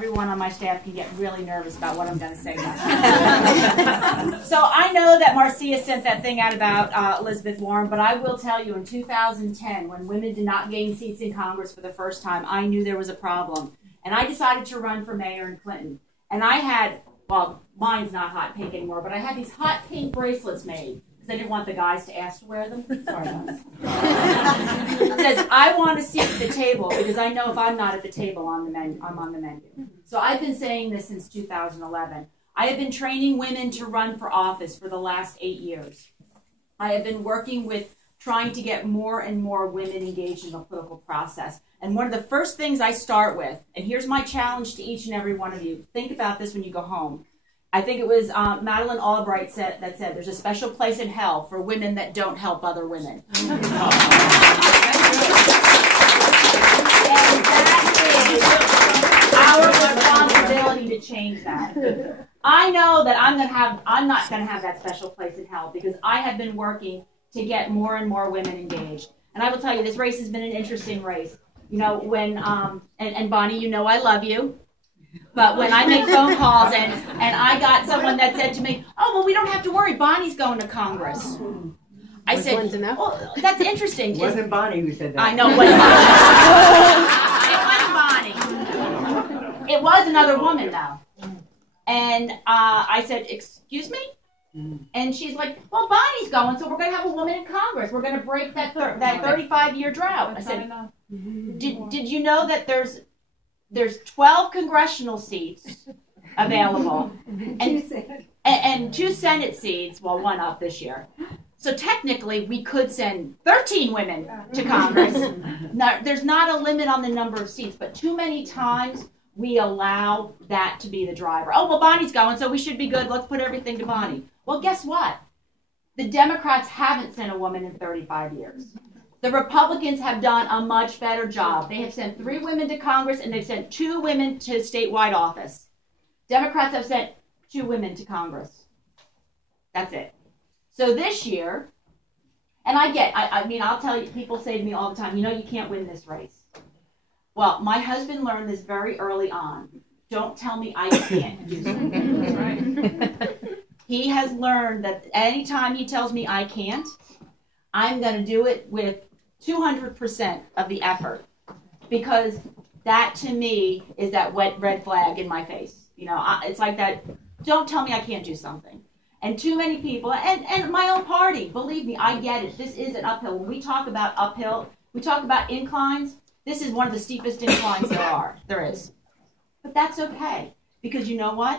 everyone on my staff can get really nervous about what I'm going to say now. So I know that Marcia sent that thing out about Elizabeth Warren, but I will tell you in 2010, when women did not gain seats in Congress for the first time, I knew there was a problem. And I decided to run for mayor in Clinton. And I had, well, mine's not hot pink anymore, but I had these hot pink bracelets made. I didn't want the guys to ask to wear them. Sorry, guys. It says, I want a seat at the table because I know if I'm not at the table, I'm on the menu. So I've been saying this since 2011. I have been training women to run for office for the last 8 years. I have been working with trying to get more and more women engaged in the political process. And one of the first things I start with, and here's my challenge to each and every one of you, think about this when you go home. I think it was Madeleine Albright that said, there's a special place in hell for women that don't help other women. And that is our responsibility to change that. I know that I'm not going to have that special place in hell because I have been working to get more and more women engaged. And I will tell you, this race has been an interesting race. You know, when, and Bonnie, you know I love you. But when I make phone calls and I got someone that said to me, oh, well, we don't have to worry, Bonnie's going to Congress. I said, well, that's interesting. It wasn't Bonnie who said that. I know, it wasn't Bonnie. It was another woman, though. And I said, excuse me? And she's like, well, Bonnie's going, so we're going to have a woman in Congress. We're going to break that 35-year drought. I said, did you know that there's 12 congressional seats available and 2 Senate seats, well, 1 up this year. So technically, we could send 13 women to Congress. Now, there's not a limit on the number of seats, but too many times we allow that to be the driver. Oh, well, Bonnie's going, so we should be good. Let's put everything to Bonnie. Well, guess what? The Democrats haven't sent a woman in 35 years. The Republicans have done a much better job. They have sent 3 women to Congress, and they've sent 2 women to statewide office. Democrats have sent 2 women to Congress. That's it. So this year, and I mean, I'll tell you, people say to me all the time, you know, you can't win this race. Well, my husband learned this very early on. Don't tell me I can't do something. That's right. He has learned that anytime he tells me I can't, I'm going to do it with 200% of the effort, because that to me is that wet red flag in my face. You know, it's like that. Don't tell me I can't do something. And too many people, and my own party, believe me, I get it. This is an uphill. When we talk about uphill, we talk about inclines. This is one of the steepest inclines there is. But that's okay, because you know what?